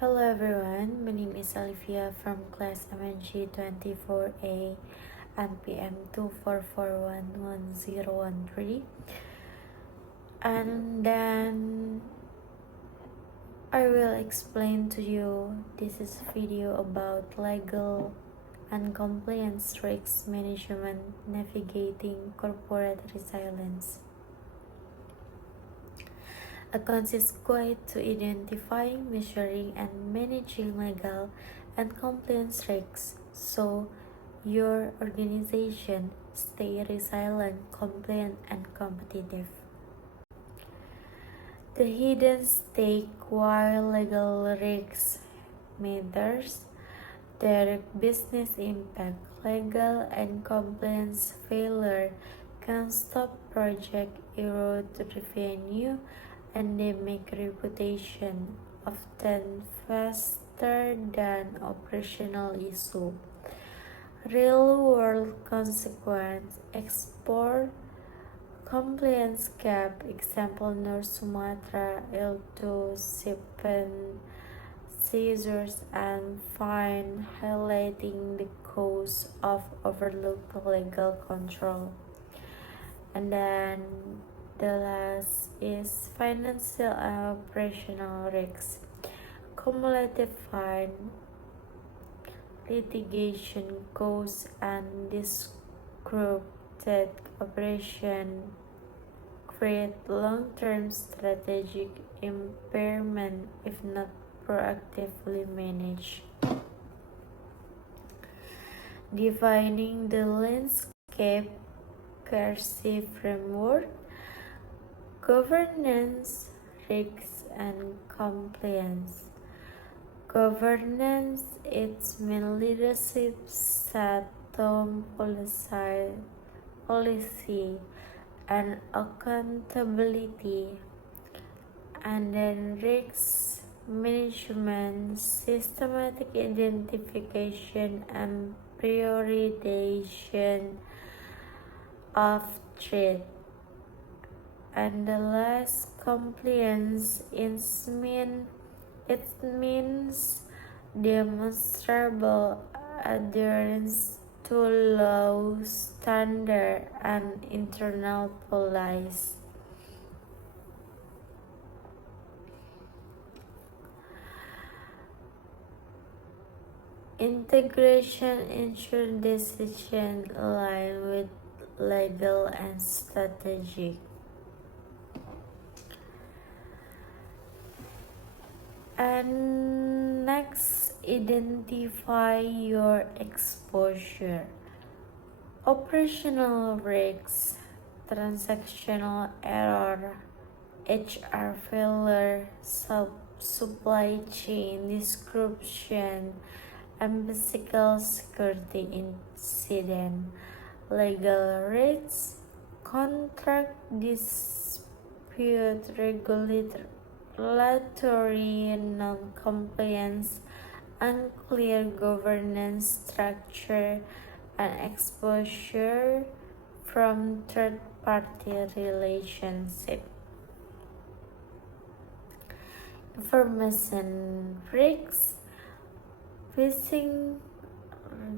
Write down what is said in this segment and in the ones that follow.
Hello everyone, my name is Olivia from class MNG 24A and PM 244111013. And then I will explain to you, this is a video about legal and compliance risks management navigating corporate resilience. A consist guide to identifying, measuring, and managing legal and compliance risks so your organization stay resilient, compliant, and competitive. The hidden stake while legal risks matters, direct business impact, legal and compliance failure can stop project, erode revenue, and they make reputation, often faster than operational issue. Real world consequence, export compliance gap, example North Sumatra, L2, Sipen, seizures and fine, highlighting the cause of overlooked legal control. And then the last is financial and operational risks. Cumulative fine, litigation costs, and disrupted operation create long-term strategic impairment if not proactively managed. Defining the landscape, KRC framework, governance, risks, and compliance. Governance, its main leadership set tone policy and accountability, and then risks management, systematic identification and prioritization of threat. And the last, compliance, it means demonstrable adherence to law, standard, and internal policies. Integration ensure decision align with legal and strategic. And next, identify your exposure. Operational risks, transactional error, HR failure, supply chain disruption, and physical security incident, legal risks, contract dispute, regulatory non-compliance, unclear governance structure, and exposure from third-party relationship. Information risks, phishing,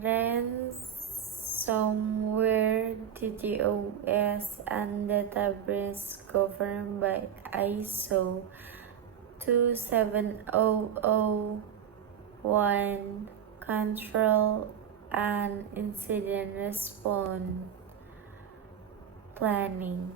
ransomware, DDoS, and database governed by ISO 27001 control and incident response planning.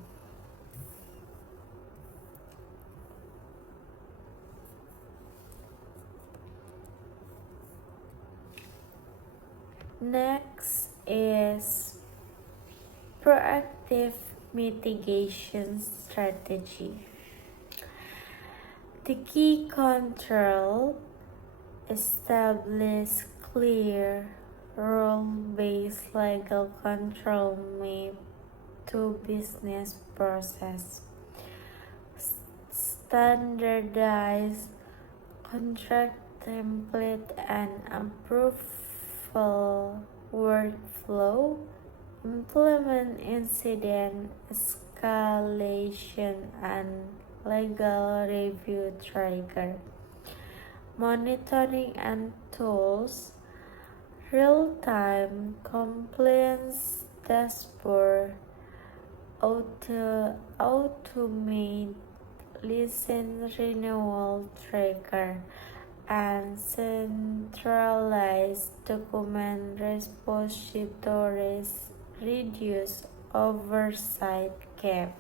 Next is proactive mitigation strategy. The key control, establish clear role-based legal control map to business process. Standardize contract template and approval workflow. Implement incident escalation and legal review trigger. monitoring and tools, real-time compliance dashboard, automate license renewal tracker, and centralized document repositories reduce oversight gap.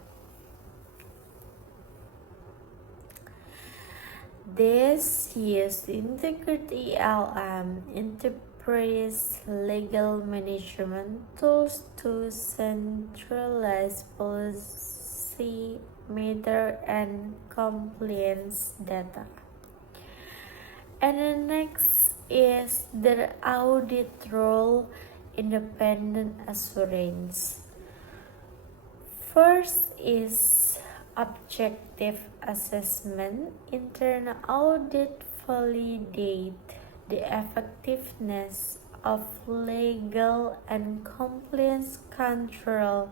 This use integrate ELM enterprise legal management tools to centralize policy matter and compliance data. And the next is the audit role, independent assurance. First is objective assessment. Internal audit validate the effectiveness of legal and compliance control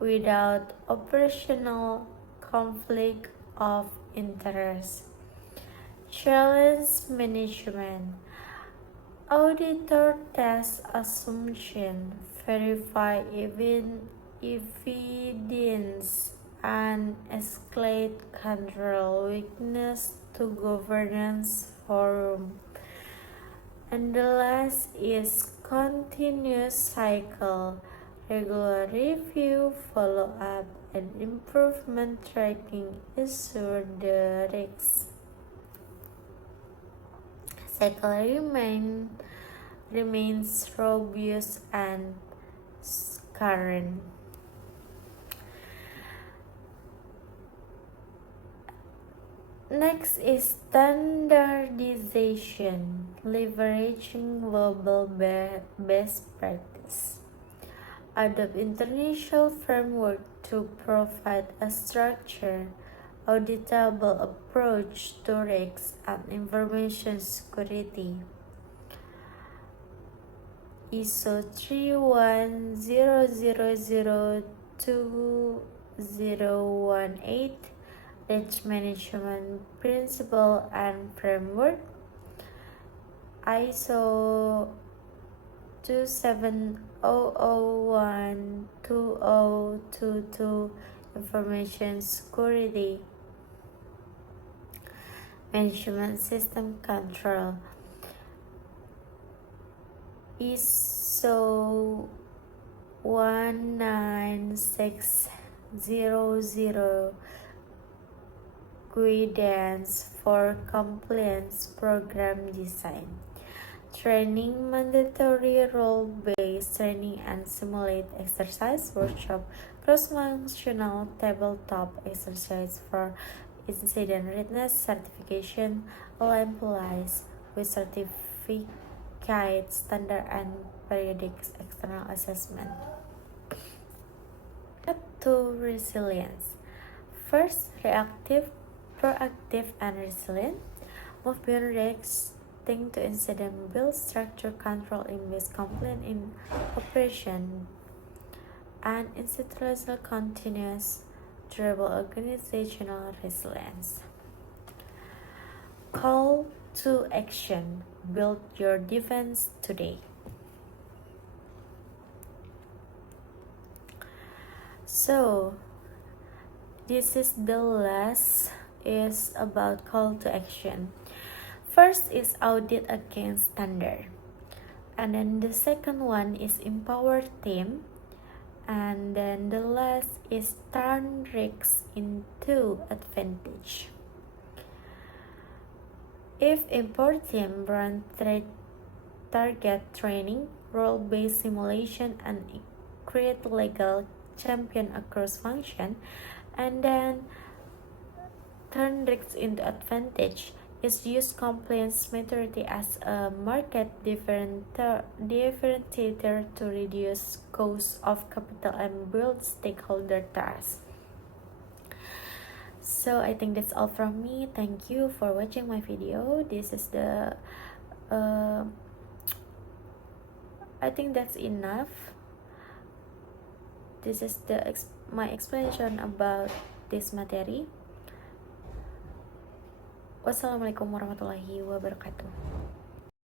without operational conflict of interest. Challenge management. Auditor test assumption, verify evidence, and escalate control weakness to governance forum. And the last is continuous cycle, regular review, follow-up, and improvement tracking ensure the risks cycle remains robust and current. Next is standardization, leveraging global best practice. Adopt international framework to provide a structured, auditable approach to risks and information security. ISO 310002018 Risk Management Principle and Framework, ISO 270012022 Information Security Management System Control, ISO 19600 Guidance for Compliance Program Design. Training, mandatory role-based training and simulate exercise workshop, cross-functional tabletop exercise for incident readiness certification, all employees with certificate standard and periodic external assessment. To resilience. First, reactive, proactive, and resilient. Move beyond reacting to incident, build structure control, invest compliance in operation, and institutionalize continuous, durable organizational resilience. Call to action. Build your defense today. So, this is the last is about call to action. First is audit against standard, and then the second one is empower team, and then the last is turn risks into advantage. If empower team run target training, role-based simulation, and create legal champion across function, and then turn risks into advantage is use compliance maturity as a market differentiator to reduce cost of capital and build stakeholder trust. So I think that's all from me. Thank you for watching my video. This is the I think that's enough. This is my explanation about this material. Wassalamualaikum warahmatullahi wabarakatuh.